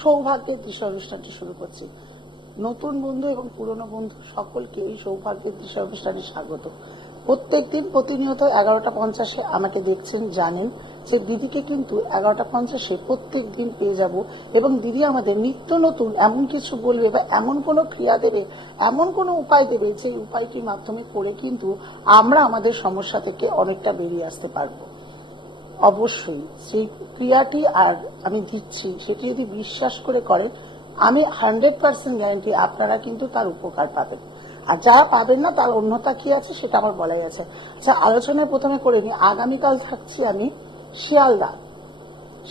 সৌভাগ্যের দিশা অনুষ্ঠানটি শুরু করছি। নতুন বন্ধু এবং পুরনো বন্ধু সকলকে এই সৌভাগ্যের দিশা অনুষ্ঠানে স্বাগত। প্রত্যেকদিন প্রতিনিয়ত 11:50 আমাকে দেখছেন, জানেন যে দিদিকে কিন্তু 11:50 প্রত্যেক দিন পেয়ে যাব এবং দিদি আমাদের নিত্য নতুন এমন কিছু বলবে বা এমন কোনো ক্রিয়া দেবে, এমন কোনো উপায় দেবে যে উপায়টির মাধ্যমে করে কিন্তু আমরা আমাদের সমস্যা থেকে অনেকটা বেরিয়ে আসতে পারবো। অবশ্যই সেই ক্রিয়াটি আর আমি দিচ্ছি সেটি যদি বিশ্বাস করে করেন, আমি 100% গ্যারান্টি আপনারা কিন্তু তার উপকার পাবেন। আর যারা পাবেন না তার অন্যতা কি আছে সেটা আমার বলাই আছে। আচ্ছা, আলোচনায় প্রথমে করে নি, আগামীকাল থাকছি আমি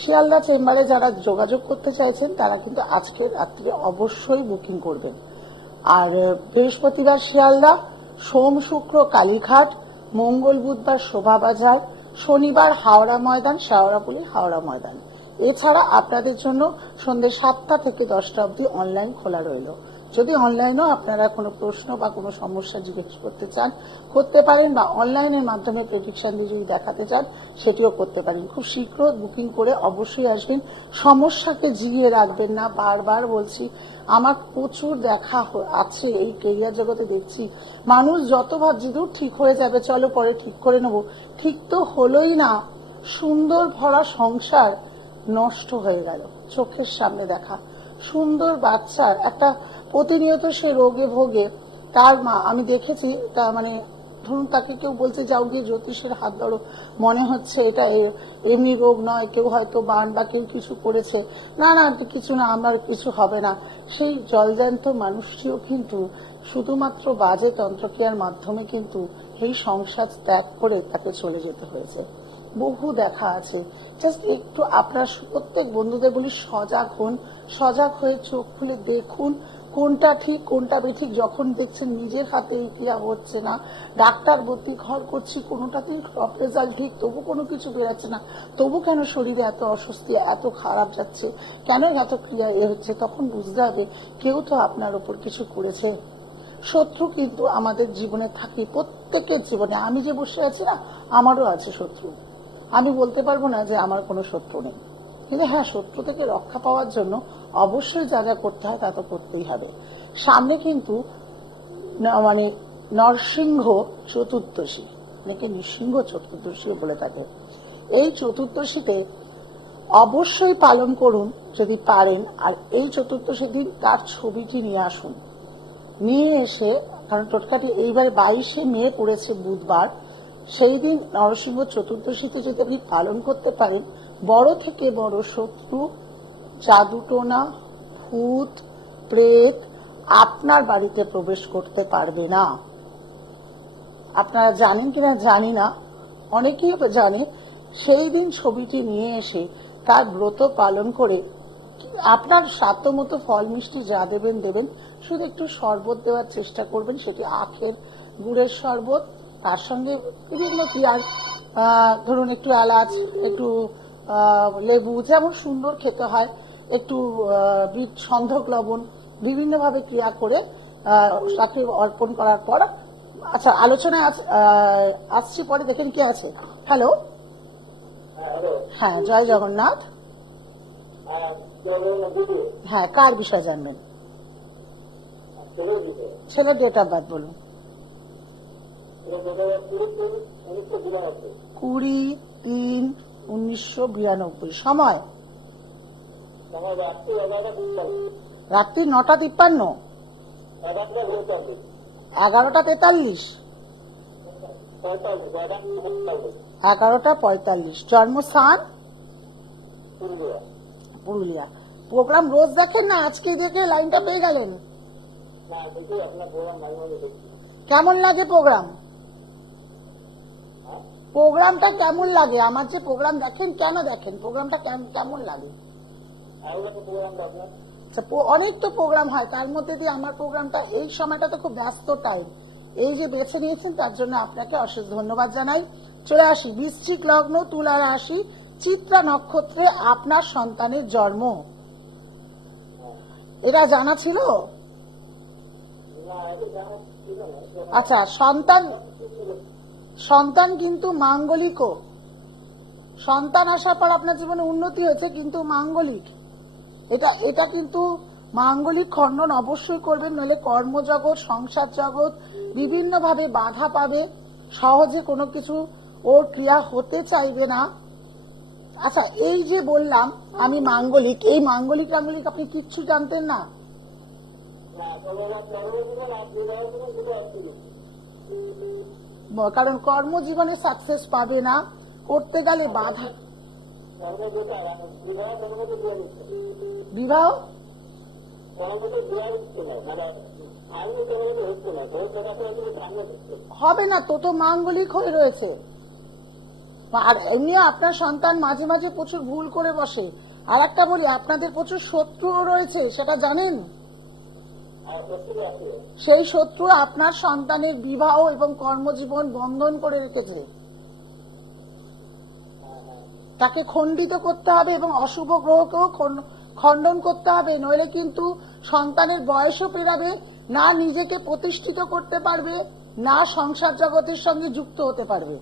শিয়ালদা চেম্বারে। যারা যোগাযোগ করতে চাইছেন তারা কিন্তু আজকে রাত্রে অবশ্যই বুকিং করবেন। আর বৃহস্পতিবার শিয়ালদা, সোম শুক্র কালীঘাট, মঙ্গল বুধবার শোভাবাজার, শনিবার হাওড়া ময়দান, শেওড়াফুলি হাওড়া ময়দান। এছাড়া আপনাদের জন্য সন্ধ্যে 7টা থেকে 10টা অবধি অনলাইন খোলা রইল। যদি অনলাইনেও আপনারা কোনো প্রশ্ন বা কোনো সমস্যা জিজ্ঞেস করতে চান করতে পারেন, বা অনলাইনের মাধ্যমে প্রেডিকশন দিয়ে যদি দেখাতে চান সেটিও করতে পারেন। খুব শীঘ্র বুকিং করে অবশ্যই আসবেন। সমস্যাকে জিইয়ে রাখবেন না। বারবার বলছি, আমার প্রচুর দেখা আছে এই কেরিয়ার জগতে, দেখছি মানুষ যত ভাবছি দূর ঠিক হয়ে যাবে, চলো পরে ঠিক করে নেবো, ঠিক তো হলোই না। সুন্দর ভরা সংসার নষ্ট হয়ে গেল। চোখের সামনে দেখা সুন্দর বাচ্চার একটা প্রতিনিয়ত সে রোগে ভোগে, তার মা আমি দেখেছি, তা মানে ধরুন তাকে কেউ বলছে যাও গিয়ে জ্যোতিষের হাত ধরো, মনে হচ্ছে এটা এমনি রোগ নয়, কেউ হয়তো বান বা কেউ কিছু করেছে, না না কিছু না, আমার কিছু হবে না। সেই জলজ্যান্ত মানুষটিও কিন্তু শুধুমাত্র বাজে তন্ত্রক্রিয়ার মাধ্যমে কিন্তু এই সংসার ত্যাগ করে তাকে চলে যেতে হয়েছে। বহু দেখা আছে। জাস্ট একটু আপনার প্রত্যেক বন্ধুদের বলি, সজাগ হন। সজাগ হয়ে চোখ খুলে দেখুন কোনটা ঠিক কোনটা বেঠিক। যখন দেখছেন নিজের হাতে এই ক্রিয়া হচ্ছে না, ডাক্তার ভর্তি ঘর করছি, কোনোটাতেই রেজাল্ট ঠিক, তবু কোনো কিছু বেরোচ্ছে না, তবু কেন শরীরে এত অস্বস্তি, এত খারাপ যাচ্ছে, কেন এত ক্রিয়া হচ্ছে, তখন বুঝতে হবে কেউ তো আপনার ওপর কিছু করেছে। শত্রু কিন্তু আমাদের জীবনে থাকে, প্রত্যেকের জীবনে। আমি যে বসে আছি না, আমারও আছে শত্রু। আমি বলতে পারবো না যে আমার কোনো শত্রু নেই, কিন্তু হ্যাঁ, শত্রু থেকে রক্ষা পাওয়ার জন্য অবশ্যই যা যা করতে হয় তা তো করতেই হবে। সামনে কিন্তু মানে নরসিংহ চতুর্দশী, অনেকে নৃসিংহ চতুর্দশীও বলে থাকে। এই চতুর্দশীতে অবশ্যই পালন করুন যদি পারেন। আর এই চতুর্দশী দিন তার ছবিটি নিয়ে আসুন, নিয়ে এসে, কারণ টোটকাটি এইবার 22শে মে পড়েছে বুধবার, সেই দিন নরসিংহ চতুর্দশীতে যদি আপনি পালন করতে পারেন, বড় থেকে বড় শত্রু, জাদুটোনা, ভূত প্রেত আপনার বাড়িতে প্রবেশ করতে পারবে না। আপনারা জানেন কিনা জানি না, অনেকেই জানে। সেই দিন ছবিটি নিয়ে এসে তার ব্রত পালন করে আপনার সাধ্যমতো ফল মিষ্টি যা দেবেন দেবেন, শুধু একটু শরবত দেওয়ার চেষ্টা করবেন। সেটি আখের গুড়ের শরবত, তার সঙ্গে বিভিন্ন ক্রিয়ার ধরুন একটু এলাচ, একটু লেবু, যেমন সুন্দর খেতে হয়, একটু বিট সন্ধক লবণ, বিভিন্নভাবে ক্রিয়া করে তাকে অর্পণ করার পর। আচ্ছা, আলোচনায় আসছি পরে, দেখেন কি আছে। হ্যালো, হ্যাঁ, জয় জগন্নাথ। হ্যাঁ, কার বিষয় জানবেন? ছেলের ডেট অফ বার্থ বলুন। 20-3-1992। সময় রাত্রি 9:53, 11:43, 11:45। জন্মস্থান পুরুলিয়া। প্রোগ্রাম রোজ দেখেন না? আজকে দেখে লাইনটা পেয়ে গেলেন? কেমন লাগে প্রোগ্রাম? প্রোগ্রামটা কেমন লাগে? আমার যে প্রোগ্রাম দেখেন, কেন দেখেন? প্রোগ্রামটা কেমন লাগে? অনেক তো প্রোগ্রাম হয়, তার মধ্যে দিয়ে আমার প্রোগ্রামটা এই সময়টা তো খুব ব্যস্ত টাইম, এই যে বেছে নিয়েছেন তার জন্য আপনাকে অশেষ ধন্যবাদ জানাই। চলে আসি, বৃশ্চিক লগ্ন, তুলা রাশি, চিত্রা নক্ষত্রে আপনার সন্তানের জন্ম। এটা জানা ছিল? আচ্ছা, সন্তান কিন্তু মাঙ্গলিকও। সন্তান আসার পর আপনার জীবনে উন্নতি হয়েছে, কিন্তু মাঙ্গলিক। এটা এটা কিন্তু মাঙ্গলিক খণ্ডন অবশ্যই করবেন, নইলে কর্মজগৎ, সংসার জগৎ বিভিন্ন ভাবে বাধা পাবে, সহজে কোনো কিছু ওর ক্রিয়া হতে চাইবে না। আচ্ছা, এই যে বললাম আমি মাঙ্গলিক, এই মাঙ্গলিক টাঙ্গলিক আপনি কিচ্ছু জানতেন না? কারণ কর্মজীবনে সাকসেস পাবে না, করতে গেলে বাধা। বিবাহ হবে না তো, তো মাঙ্গলিক হয়ে রয়েছে। আর এমনি আপনার সন্তান মাঝে মাঝে প্রচুর ভুল করে বসে। আর একটা বলি, আপনাদের প্রচুর শত্রুও রয়েছে, সেটা জানেন? সেই শত্রু আপনার সন্তানের বিবাহ এবং কর্মজীবন বন্ধন করে রেখেছে। তাকে খণ্ডিত করতে হবে এবং অশুভ গ্রহকেও খণ্ডন করতে হবে, নইলে কিন্তু সন্তানের বয়সও পেরাবে না, নিজেকে প্রতিষ্ঠিত করতে পারবে না, সংসার জগতের সঙ্গে যুক্ত হতে পারবে।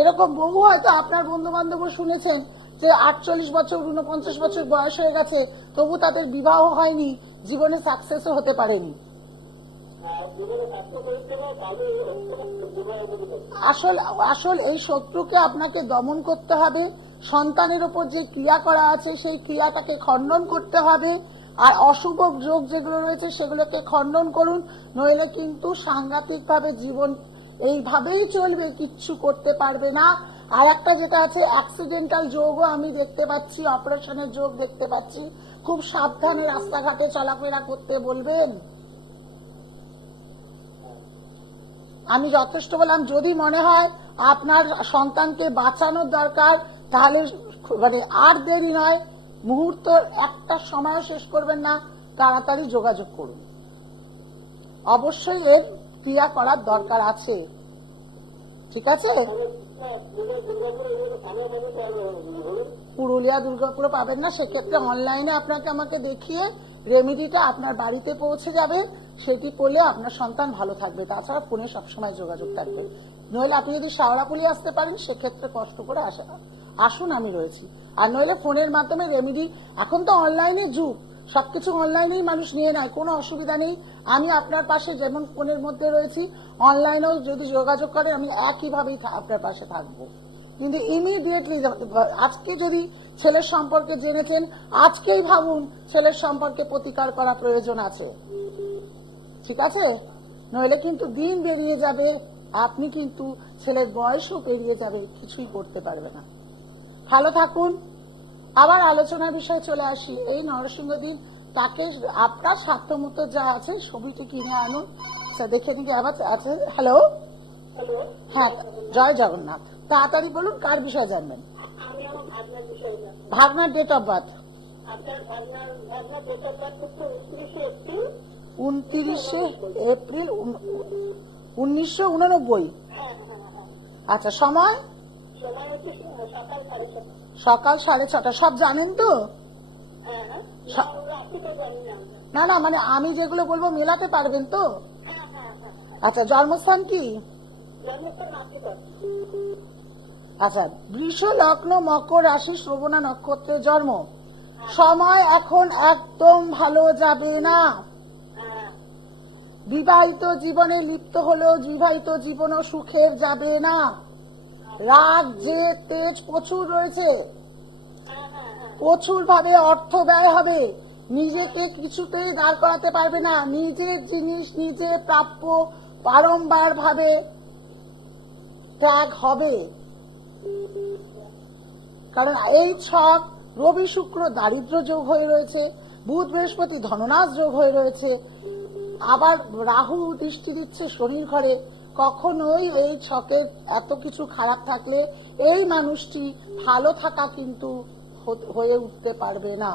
এরকম বহু হয়তো আপনার বন্ধু বান্ধব শুনেছেন যে 48 বছর 49 বছর বয়স হয়ে গেছে, তবু তাদের বিবাহ হয়নি, জীবনে সাকসেসও হতে পারেনি। আসল এই শত্রুকে আপনাকে দমন করতে হবে। সন্তানের উপর যে ক্রিয়া করা আছে সেই ক্রিয়া তাকে খণ্ডন করতে হবে। আর অশুভ যোগ যেগুলো রয়েছে সেগুলোকে খণ্ডন করুন, নইলে কিন্তু সাংঘাতিক ভাবে জীবন এইভাবেই চলবে, কিচ্ছু করতে পারবে না। আর একটা যেটা আছে অ্যাক্সিডেন্টাল যোগও আমি দেখতে পাচ্ছি, অপারেশনের যোগ দেখতে পাচ্ছি। খুব সাবধানে রাস্তাঘাটে চলাফেরা করতে বলবেন। আমি যথেষ্ট বললাম। যদি মনে হয় আপনার সন্তানকে বাঁচানোর দরকার, তাহলে মানে আর দেরি নয়, মুহূর্ত একটা সময় শেষ করবেন না, তাড়াতাড়ি যোগাযোগ করুন। অবশ্যই এর ক্রিয়া করার দরকার আছে। ঠিক আছে? পুরুলিয়া দুর্গাপুরে পাবেন না, সেক্ষেত্রে অনলাইনে আপনাকে আমাকে দেখিয়ে রেমিডিটা আপনার বাড়িতে পৌঁছে যাবে, সেটি করলে আপনার সন্তান ভালো থাকবে। তাছাড়া ফোনে সবসময় যোগাযোগ থাকবে। নইলে আপনি যদি শাওড়াপুলি আসতে পারেন, সেক্ষেত্রে কষ্ট করে আসুন, আমি রয়েছি। আর নইলে ফোনের মাধ্যমে রেমিডি, এখন তো অনলাইনে যুগ, সবকিছু অনলাইনেই মানুষ নিয়ে নেয়, কোনো অসুবিধা নেই। আমি আপনার পাশে যেমন ফোনের মধ্যে রয়েছি, অনলাইনেও যদি যোগাযোগ করেন আমি একইভাবেই আপনার পাশে থাকবো। কিন্তু ইমিডিয়েটলি আজকে যদি ছেলের সম্পর্কে জেনেছেন, আজকেই ভাবুন ছেলের সম্পর্কে প্রতিকার করা প্রয়োজন আছে। ঠিক আছে? নইলে কিন্তু দিন বেরিয়ে যাবে, আপনি কিন্তু ছেলের বয়সও পেরিয়ে যাবে, কিছুই করতে পারবে না। ভালো থাকুন। আবার আলোচনার বিষয়ে চলে আসি। এই নরসিংহ দিন তাকে আপনার সাধ্যমতো যা আছে ছবিটি কিনে আনুন, দেখে নিতে আবার আছে। হ্যালো, হ্যাঁ, জয় জগন্নাথ। তাড়াতাড়ি বলুন, কার বিষয়ে জানবেন? ভাগনার ডেট অফ বার্থ 29 এপ্রিল 1989। আচ্ছা, সময় সকাল 6:30। সব জানেন তো? না না, মানে আমি যেগুলো বলবো মেলাতে পারবেন তো? আচ্ছা, জন্মস্থান কি? আচ্ছা, বৃষ লগ্ন, মকর রাশি, শ্রবণা নক্ষত্রে জন্ম। সময় এখন একদম ভালো যাবে না। বিবাহিত জীবনে লিপ্ত হলেও বিবাহিত জীবনও সুখের যাবে না। রাগ, জেদ, তেজ প্রচুর রয়েছে, প্রচুর ভাবে অর্থ ব্যয় হবে, নিজেকে কিছুতেই দাঁড় করাতে পারবে না। নিজের জিনিস নিজে প্রাপ্য বারংবার ভাবে ত্যাগ হবে। কারণ এই ছক রবি শুক্র দারিদ্র যোগ হয়ে রয়েছে, বুধ বৃহস্পতি ধননাশ যোগ হয়ে রয়েছে, আবার রাহু দৃষ্টি দিচ্ছে শনির ঘরে। কখনোই এই ছকের এত কিছু খারাপ থাকলে এই মানুষটি ভালো থাকা কিন্তু হয়ে উঠতে পারবে না।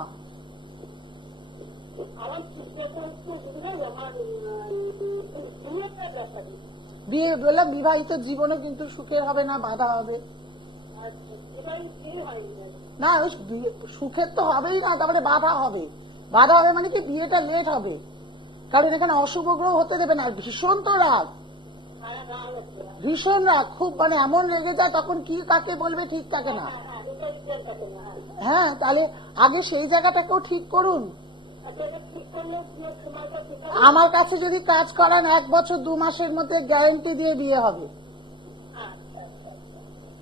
বিয়ে বললাম, বিবাহিত জীবনও কিন্তু সুখের হবে না, বাধা হবে। না, সুখের তো হবেই না, তারপরে বাধা হবে। বাধা হবে মানে কি, বিয়েটা লেট হবে, কারণ এখানে অশুভ গ্রহ হতে দেবে না। ভীষণ তো রাগ, ভীষণ রাগ, খুব মানে এমন লেগে যায়, তখন কি কাকে বলবে ঠিক থাকে না। হ্যাঁ, তাহলে আগে সেই জায়গাটাকেও ঠিক করুন। আমার কাছে যদি কাজ করান 1 বছর 2 মাসের মধ্যে গ্যারান্টি দিয়ে বিয়ে হবে।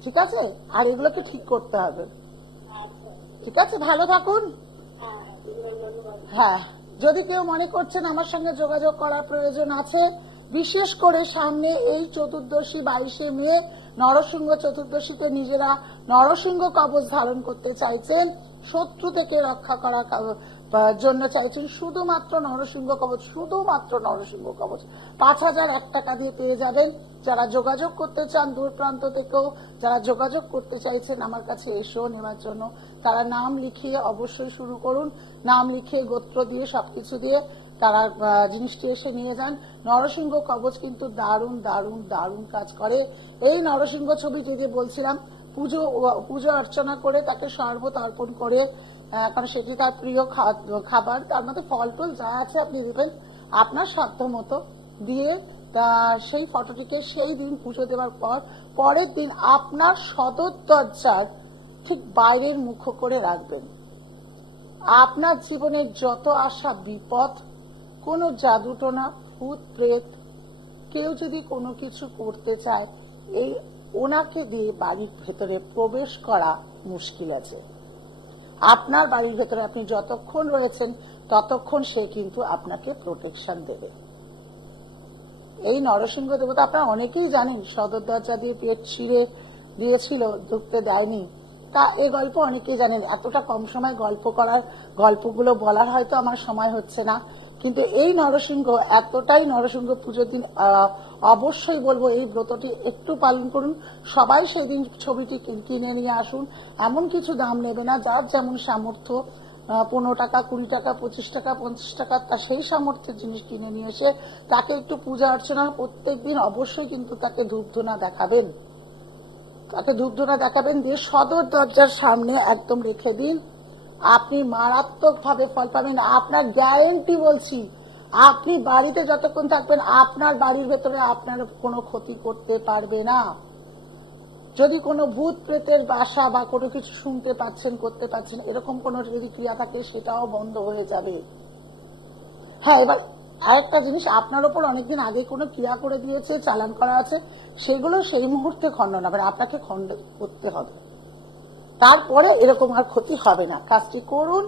ঠিক আছে, আর এগুলোকে ঠিক করতে হবে। ঠিক আছে, ভালো থাকুন। হ্যাঁ, যদি কেউ মনে করছেন আমার সঙ্গে যোগাযোগ করার প্রয়োজন আছে, বিশেষ করে সামনে এই চতুর্দশী 22শে মে নরসিংহ চতুর্দশীতে নিজেরা নরসিংহ কবচ ধারণ করতে চাইছেন, শত্রু থেকে রক্ষা করার জন্য চাইছেন শুধুমাত্র নরসিংহ কবচ, শুধুমাত্র নরসিংহ কবচ 5001 টাকা দিয়ে পেয়ে যাবেন। যারা যোগাযোগ করতে চান দূর প্রান্ত থেকেও, যারা যোগাযোগ করতে চাইছেন আমার কাছে এসেও নেওয়ার জন্য, তারা নাম লিখিয়ে অবশ্যই শুরু করুন। নাম লিখিয়ে গোত্র দিয়ে সবকিছু দিয়ে তারা জিনিসটি এসে নিয়ে যান। নরসিংহ কবচ কিন্তু দারুণ দারুণ দারুণ কাজ করে। এই নরসিংহ ছবি যদি বলছিলাম, পুজো অর্চনা করে তাকে শরবত অর্পণ করে, কারণ সেটি তার প্রিয় খাবার, তার মধ্যে ফল টল যা আছে আপনি দেবেন আপনার সাধ্য মতো দিয়ে, সেই ফটোটিকে সেই দিন পুজো দেওয়ার পর পরের দিন আপনার সদর দরজার ঠিক বাইরের মুখ করে রাখবেন। আপনার জীবনের যত আশা বিপদ, কোনো জাদুটোনা, ভূত প্রেত কেউ যদি কোনো কিছু করতে চায়, এই ওনাকে দিয়ে বাড়ির ভেতরে প্রবেশ করা মুশকিল আছে। আপনার বাড়ির ভেতরে আপনি যতক্ষণ রয়েছেন ততক্ষণ সে কিন্তু আপনাকে প্রোটেকশন দেবে। এই নরসিংহ দেবতা আপনারা অনেকেই জানেন, সদর দরজা দিয়ে পেট ছিঁড়ে দিয়েছিল, ঢুকতে দেয়নি, তা এই গল্প অনেকেই জানেন। এতটা কম সময় গল্পগুলো বলার হয়তো আমার সময় হচ্ছে না, কিন্তু এই নরসিংহ এতটাই, নরসিংহ পুজোর দিন অবশ্যই বলবো এই ব্রতটি একটু পালন করুন। সবাই সেই দিন ছবিটি কিনে নিয়ে আসুন, এমন কিছু দাম নেবে না, যার যেমন সামর্থ্য, 15 টাকা 20 টাকা 25 টাকা 50 টাকা, তা সেই সামর্থ্যের জিনিস কিনে নিয়ে এসে তাকে একটু পূজা অর্চনা প্রত্যেকদিন অবশ্যই কিন্তু তাকে ধূপধুনা দেখাবেন, দিয়ে সদর দরজার সামনে একদম রেখে দিন। আপনি মারাত্মক ভাবে ফল পাবেন, আপনার গ্যারেন্টি বলছি। আপনি বাড়িতে যতক্ষণ থাকবেন আপনার বাড়ির ভেতরে আপনার কোনো ক্ষতি করতে পারবে না। যদি কোনো ভূত প্রেতের বাসা বা কোনো কিছু শুনতে পাচ্ছেন, করতে পাচ্ছেন, এরকম কোনো যদি ক্রিয়া থাকে সেটাও বন্ধ হয়ে যাবে। হ্যাঁ, এবার আরেকটা জিনিস, আপনার ওপর অনেকদিন আগে কোনো ক্রিয়া করে দিয়েছে, চালান করা আছে, সেগুলো সেই মুহূর্তে খণ্ডন হবে, আপনাকে খণ্ডন করতে হবে, তারপরে এরকম আর ক্ষতি হবে না। কাজটি করুন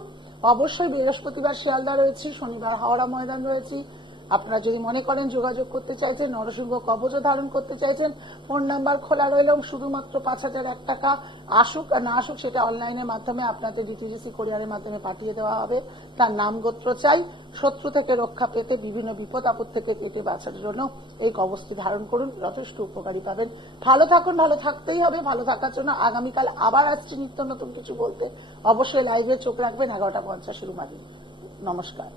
অবশ্যই। বৃহস্পতিবার শিয়ালদা রয়েছি, শনিবার হাওড়া ময়দান রয়েছি। আপনারা যদি মনে করেন যোগাযোগ করতে চাইছেন, নরসিংহ কবচ ধারণ করতে চাইছেন, ফোন নাম্বার খোলা রইল। শুধুমাত্র 5001 টাকা, আসুক আর না আসুক সেটা অনলাইনের মাধ্যমে আপনাদের ডিটিজিসি কোরিয়ারের মাধ্যমে পাঠিয়ে দেওয়া হবে। তার নাম গোত্র চাই। শত্রু থেকে রক্ষা পেতে, বিভিন্ন বিপদ আপদ থেকে কেটে বাঁচার জন্য এই কবচটি ধারণ করুন, যথেষ্ট উপকারী পাবেন। ভালো থাকুন, ভালো থাকতেই হবে। ভালো থাকার জন্য আগামীকাল আবার আসছি নিত্য নতুন কিছু বলতে। অবশ্যই লাইভে চোখ রাখবেন 11টা 50 রুমালি। নমস্কার।